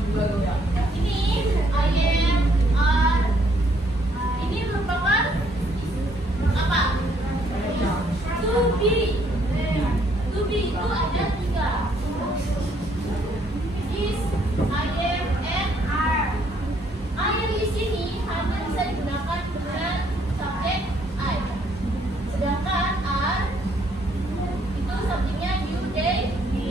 Ini I am, are. Ini merupakan apa? To be. To be itu ada 3. Is, I am, and are. I am di sini hanya bisa digunakan dengan subjek I. Sedangkan are itu subjeknya you, they, we.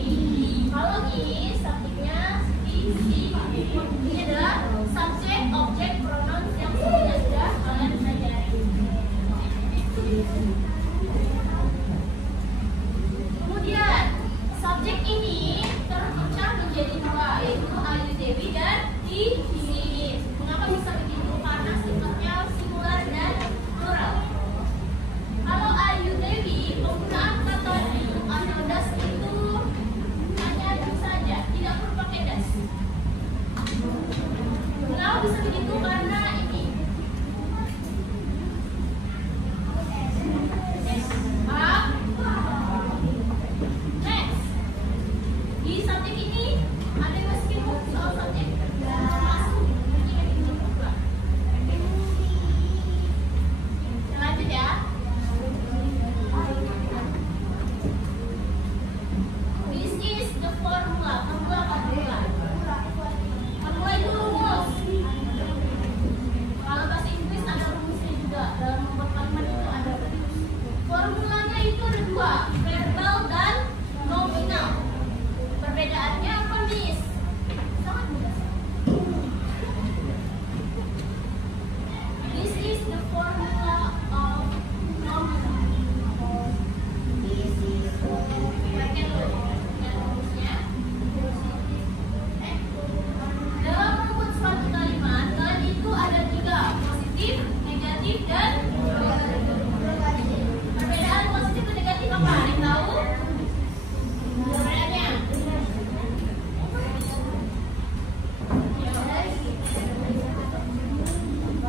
Kalau is subjeknya he, she. Ini adalah subjek, objek, pronouns yang sebelumnya sudah kalian pelajari. Kemudian subjek ini terpecah menjadi 2, yaitu Ayu Dewi dan he, she. Mengapa bisa begitu? Karena sifatnya singular dan plural. Kalau Ayu Dewi, penggunaan kata you atau das itu hanya you saja, tidak perlu pakai das. Mengapa bisa begitu? Karena ini. Next, di subjek ini ada yang masih bingung soal subjek. Masuk. Lanjut ya. This is the formula. Formula apa formula? Formula itu rumus. Kalau bahasa Inggris ada rumusnya juga. Dalam membuat kalimat itu ada rumus. Formulanya itu ada 2, verbal dan nominal. Perbedaannya apa, Miss? Sangat mudah. This is the formula of nominal. Baca dulu dan rumusnya. Dalam menyebut suatu kalimat, kalian itu ada 3, positif, negatif, dan perbedaan positif dan negatif apa? Ada yang tahu? Perbedaannya?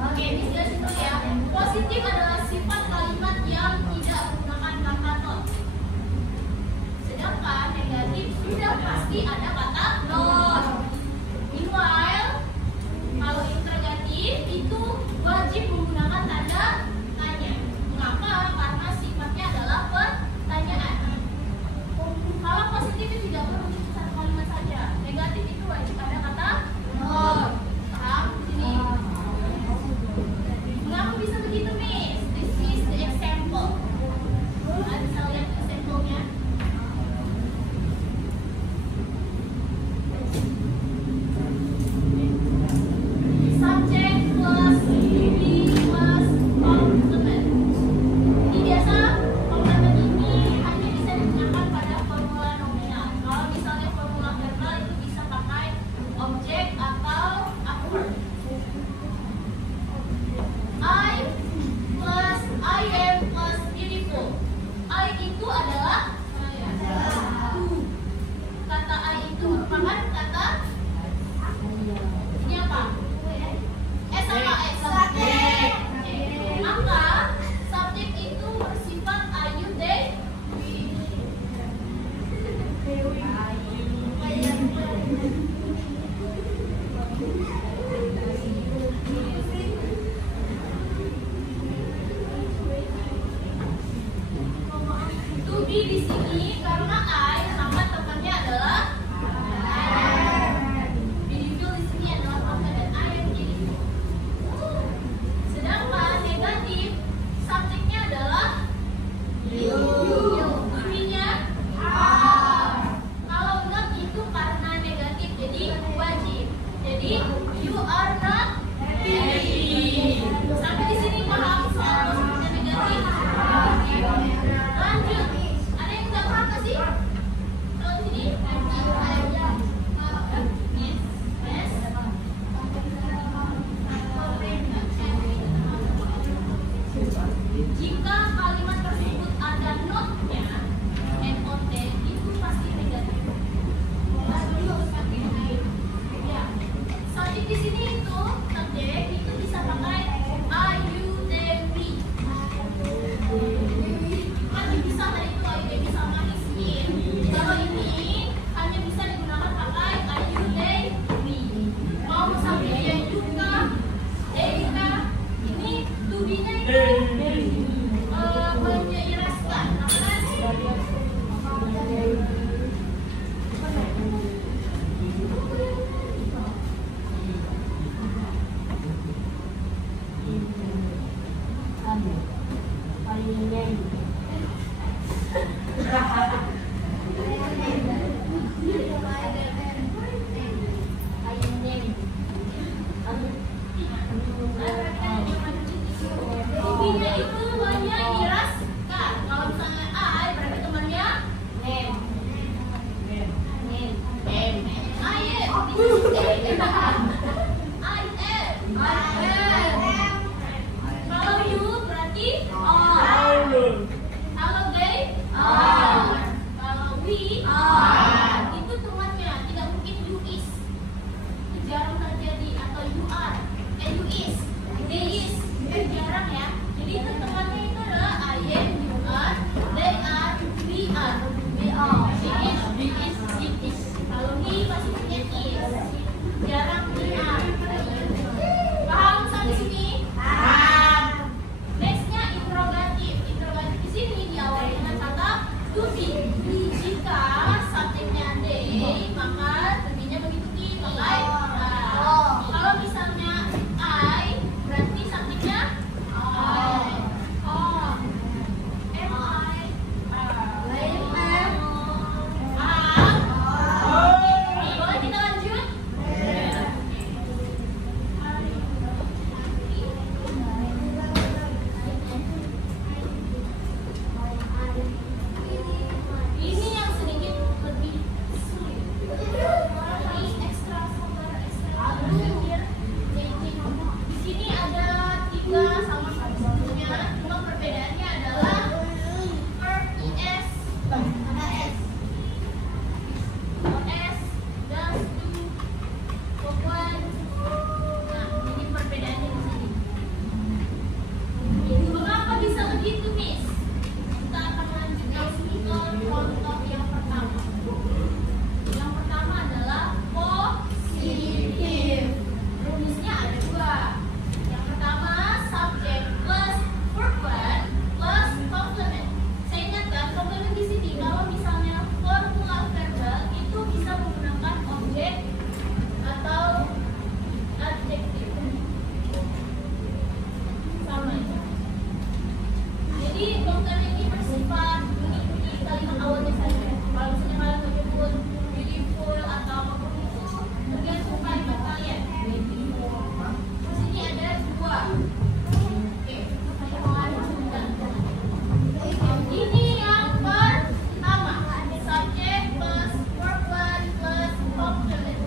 Oke, ini jelasin dulu ya. Positif adalah sifat kalimat yang tidak menggunakan kata not. Sedangkan negatif sudah pasti ada kata not. Meanwhile, kalau interrogatif itu wajib menggunakan tanda tanya. Mengapa? Karena sifatnya adalah pertanyaan. Kalau positif itu tidak perlu untuk satu kalimat saja. Negatif itu wajib ada kata not. Paham? Sini. Mengapa bisa begitu, Miss? This is the example. Kalian bisa lihat example-nya. Subject plus be plus complement. Ini biasa complement ini hanya bisa digunakan pada formula nominal. Kalau misalnya formula verbal itu bisa pakai objek atau adverb. I plus I am plus beautiful. I itu adalah kata I itu merupakan kata ini apa? S apa S? Subjek. Maka subjek itu bersifat Ayu, they, to be di sini karena I sama temannya adalah beautiful di sini adalah teman dan I yang beautiful. Sedangkan negatif subjeknya adalah you. Bunyinya kalau not itu karena negatif jadi wajib. Jadi you are not happy. Sampai di sini paham soal positif dan negatif? Lanjut. Ada yang nggak paham nggak sih? Kalau di sini? Yes. Jika kalimat tersebut ada not-nya, not itu pasti negatif. Ya. Subjek di sini itu subjek itu bisa pakai Ayu Dewi. Kan bisa tadi itu Ayu Dewi sama Ismin. Kalau ini hanya bisa digunakan pakai Ayu Dewi. I-nya itu temannya Iraska. Kalau misalnya I berarti temannya Nem. Kalau you berarti kalau they kalau we itu temannya, tidak mungkin you is. Itu jarang terjadi, atau you are you is, they is, itu jarang ya. Jadi itu temannya itu adalah I am, you are, they are, we are, she is. Kalau he pasti punya is, jarang punya are. Paham sampai sini? Nextnya interrogatif. Interrogatif di sini diawali dengan kata to be. Jika subjeknya they, maka to-nya begitu be, maka kalau misalnya I, berarti subjeknya I. Am I? Boleh kita lanjut? Ini yang sedikit lebih sulit. Ini ekstra sabar, ekstra mikir. Di sini ada 3 sama satunya, cuma perbedaannya adalah verb is, ada s, does, do, when. Nah, ini perbedaannya di sini. Mengapa bisa begitu, Miss? Kita akan melanjutkan ke contoh yang pertama. Yang pertama adalah positif. Rumusnya ada 2. Yang pertama subject plus verb one plus complement. Saya ingatkan complement di sini kalau misalnya formula verbal itu bisa menggunakan objek atau adjektif. Sama aja. Jadi complement ini bersifat mengikuti kalimat awalnya saja. Kalau misalnya kalian menyebut beautiful atau apapun itu, tergantung kalimat kalian. Di sini ada 2. Oke, saya mau lanjutkan. Ini yang pertama, subject plus verb one plus complement.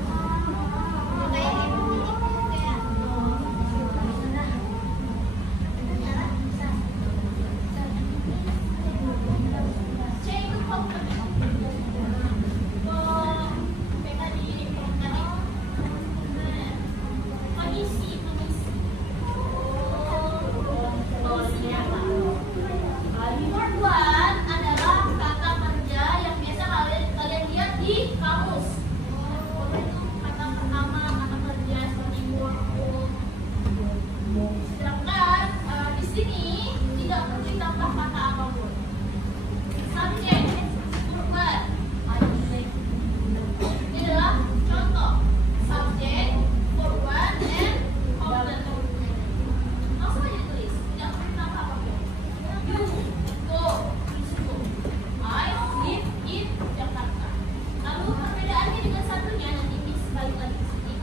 C itu complement. Mengisi apa? Verb one adalah kata kerja yang biasa kalian lihat di kamus. Itu kata pertama, kata kerja seperti work. Sedangkan di sini tidak perlu ditambah kata apapun. Subject, verb one. Ini adalah contoh subject, verb one, and complement. Langsung aja tulis, tidak perlu ditambah apapun. You go to school. I live in Jakarta. Lalu perbedaannya dengan satunya nanti Miss balik lagi ke sini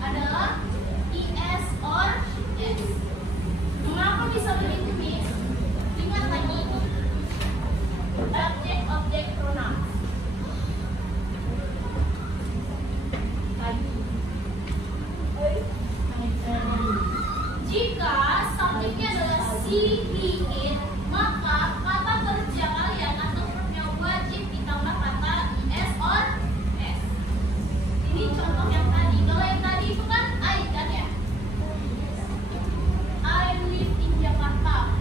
adalah is or s. Mengapa bisa begitu, Miss? Ingat lagi subject object pronoun. Jika subjeknya adalah she, he, it, maka kata kerja kalian atau verbnya wajib ditambah kata is or s. Ini contoh yang tadi. Kalau yang tadi itu kan I kan ya? I live in Jakarta.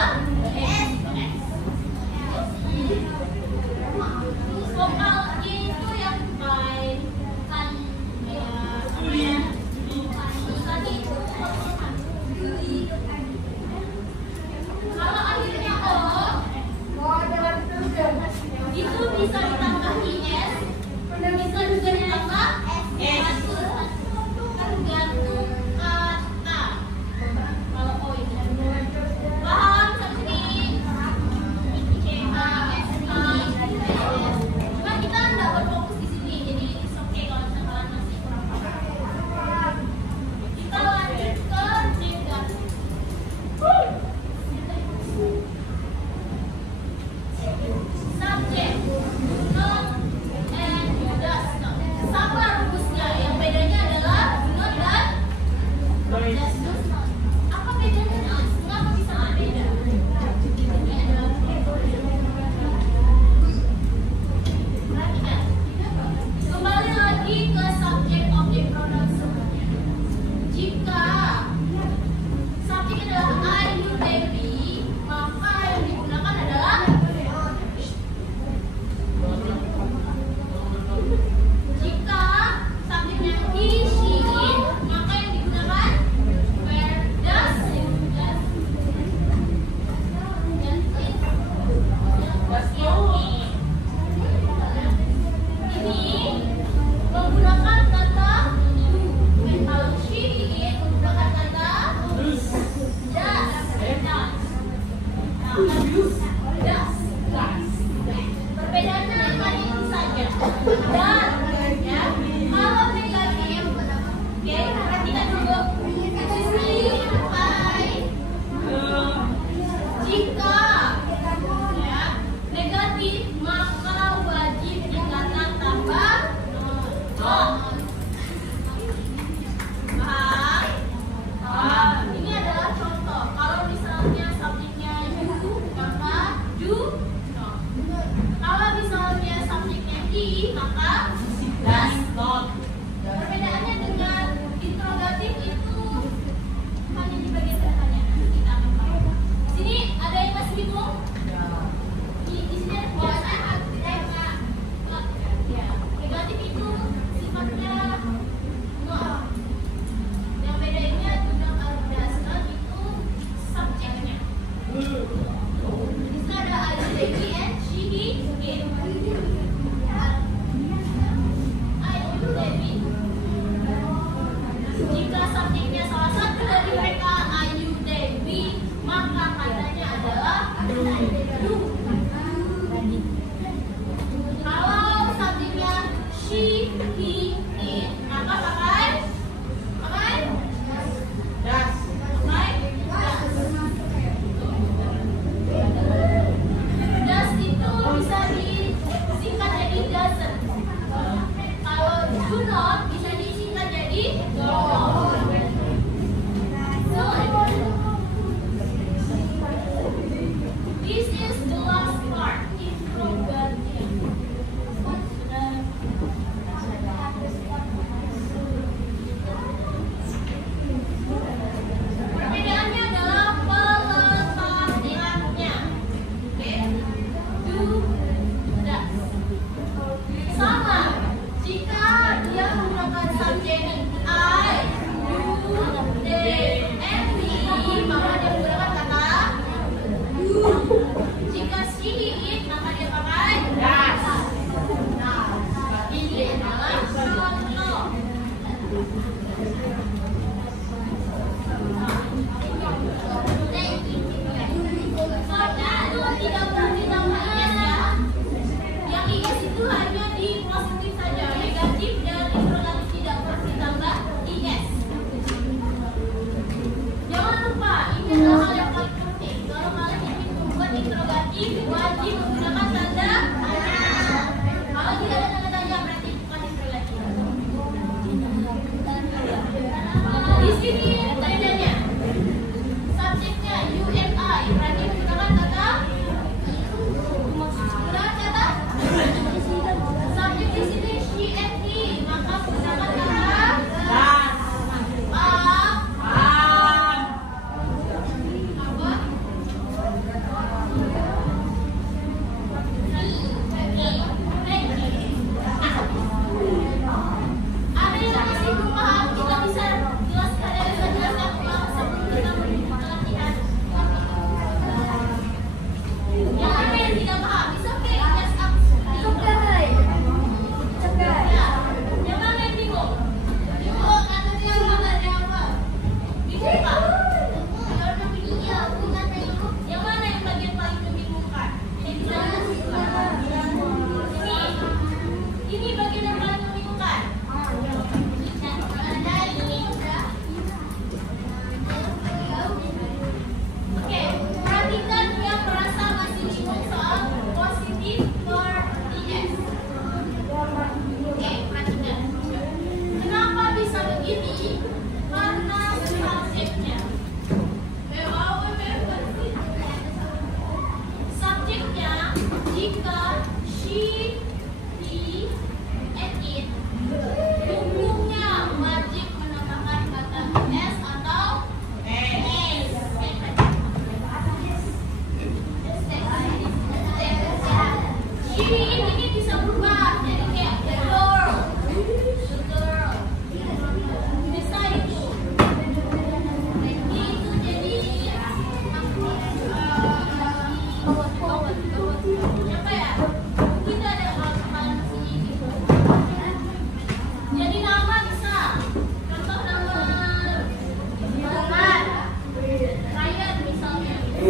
S. Vokal G itu yang paling kan ya tadi kalau akhirnya O itu bisa ditambah IS, bisa juga ditambah S. Tergantung kata. Kalau O itu paham sampai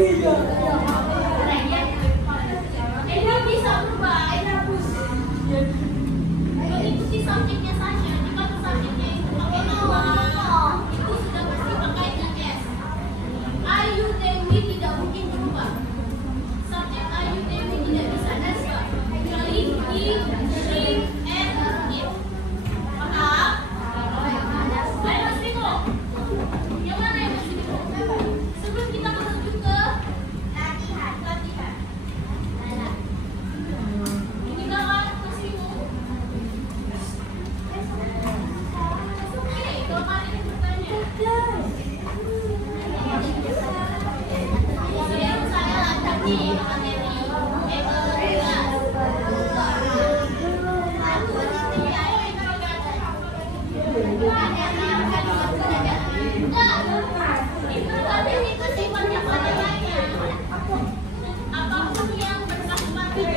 Ini bisa berubah. Mengikuti subjeknya saja. Jika subjeknya itu pakai nama, itu sudah pasti pakai IS. Ayu Dewi tidak mungkin berubah. Subjek Ayu Dewi tidak bisa berubah. Kecuali he, she, and it. Paham? Ayo Mas Bimo. Yang mana yang Mas Bimo? Sebelum kita menuju ke latihan. Ini kan Mas Bimo. Oke, kalau kalian bertanya. Saya lancar nih materi. Itu sifatnya pada lainnya. Apapun yang bersifat ganti. Ya,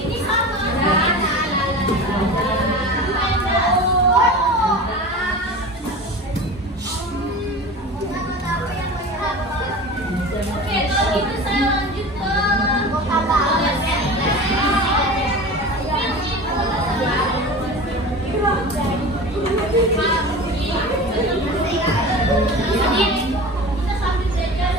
ini sama. Oke, kalau gitu saya lanjut ke kita sambil belajar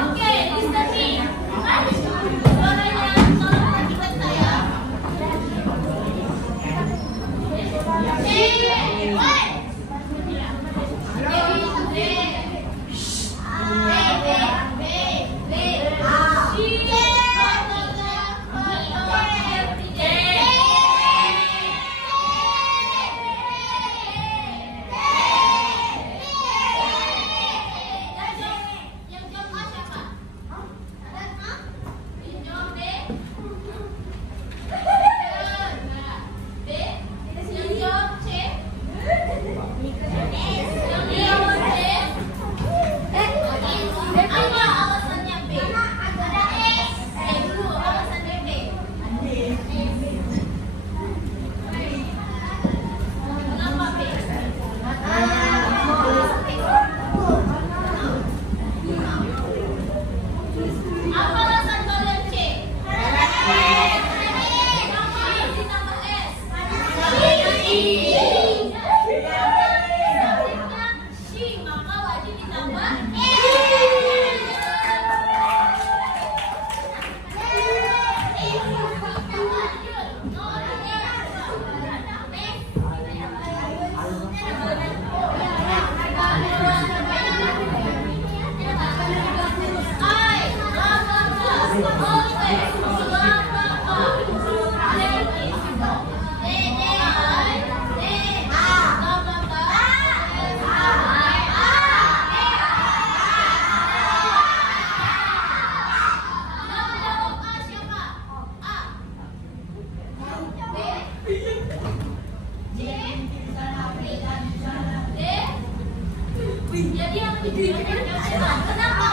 Oke, listen nih. Suaranya tolong perhatikan saya. Yang jawab A siapa? Yang jawab B? B? Yang jawab C? Yang jawab D? Apa alasannya B? Ada S. Dulu alasannya B. Kenapa B? Apa alasan kalian C? Kenapa ditambah S? Subjeknya she, maka wajib ditambah Jadi yang kenapa? Kenapa?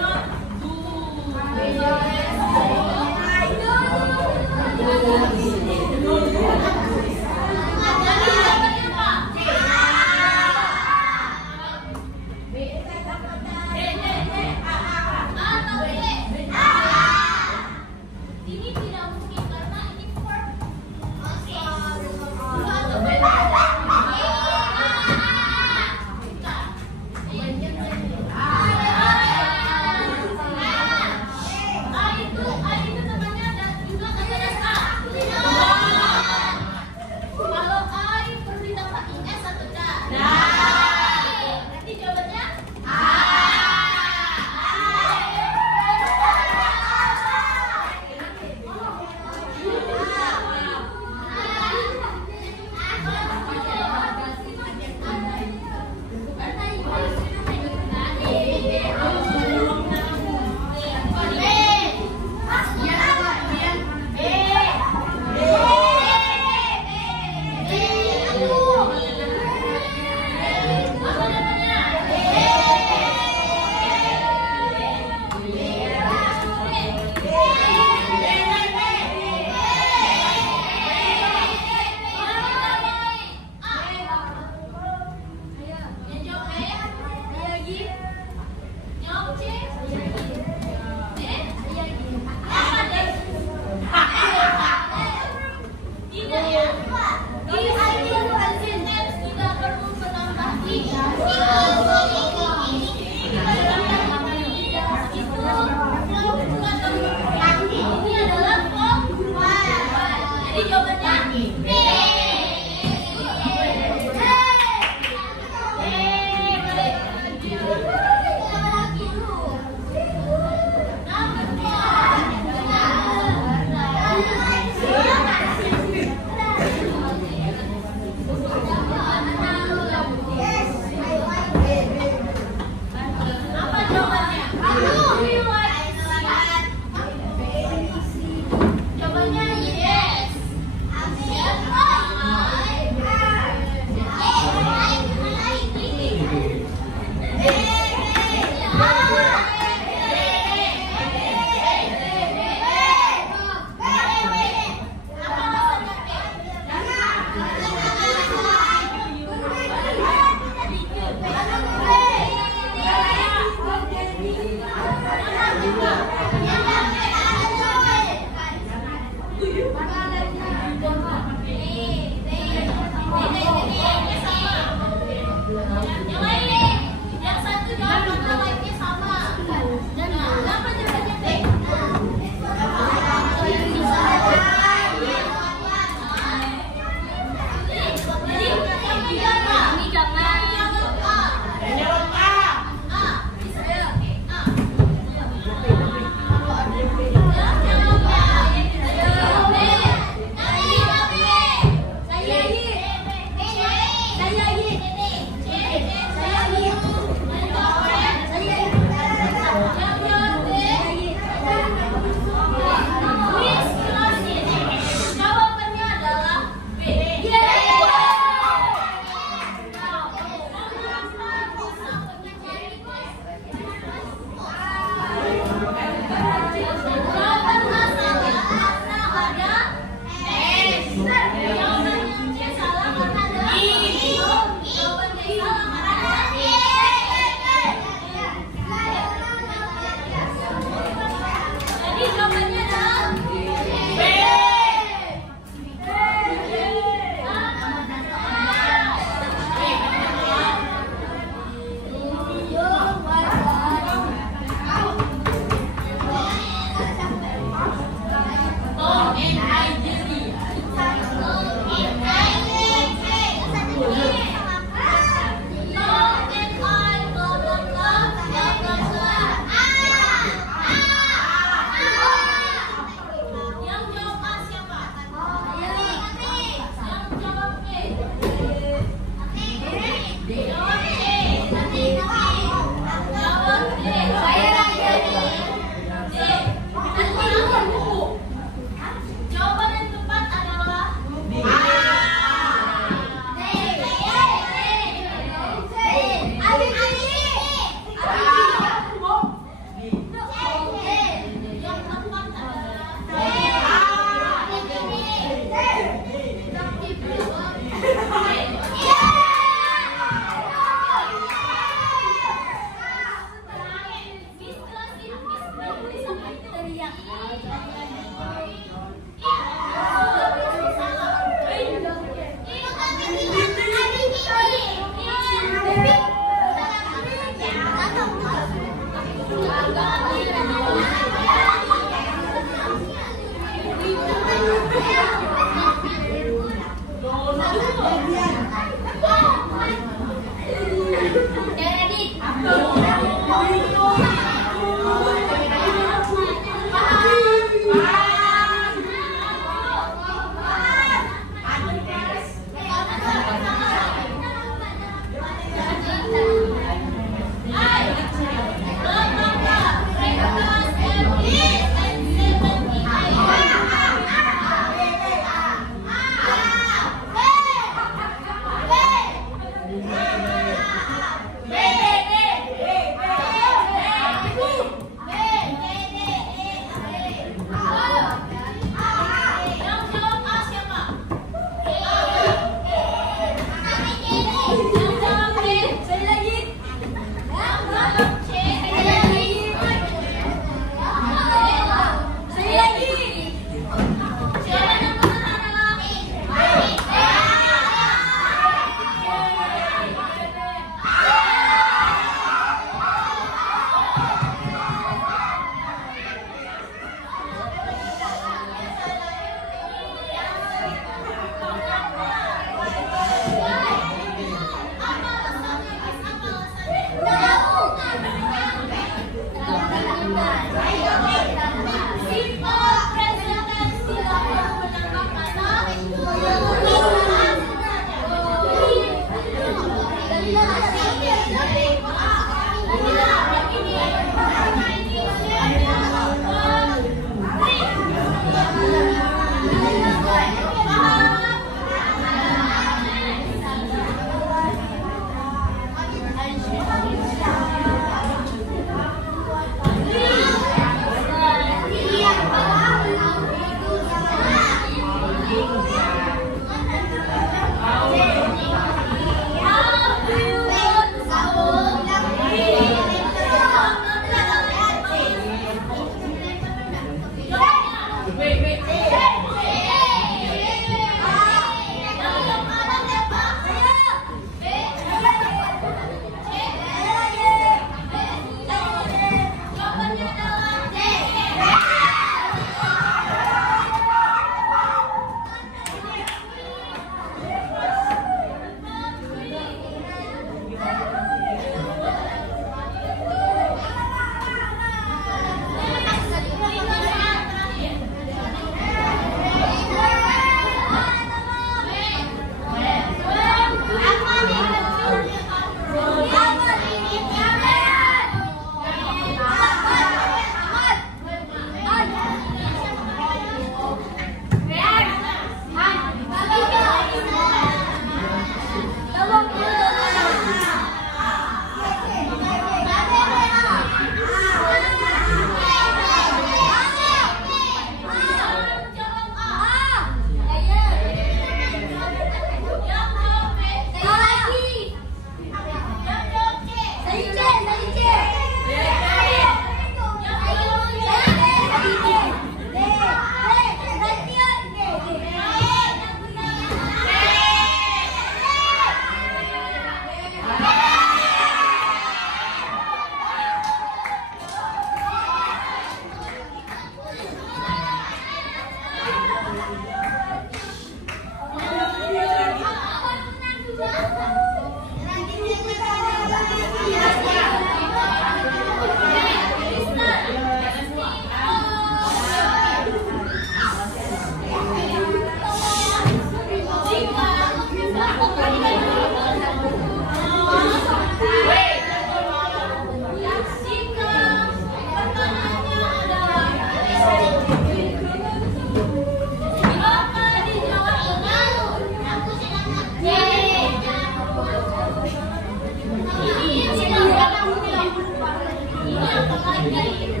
lagi.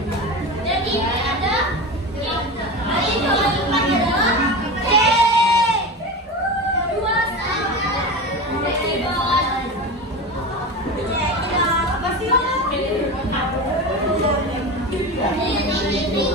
Jadi ada hari keempat adalah C. 2 sama 3. Ini